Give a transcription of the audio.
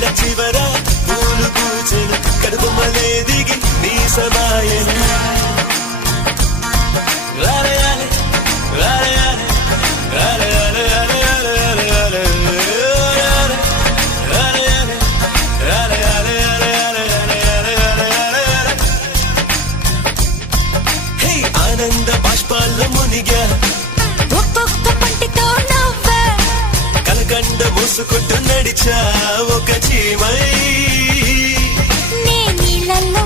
కళ్ళ చివర పూలు పూచెను కడుపుమలే దిగి నీ సమాయను ఆనంద బాష్పాల్లో మునిగా ఒక్కొక్క పంటితో నవ్వా కలకండ మూసుకుంటూ నడిచా ఒక చీమై నే నీళ్ళల్లో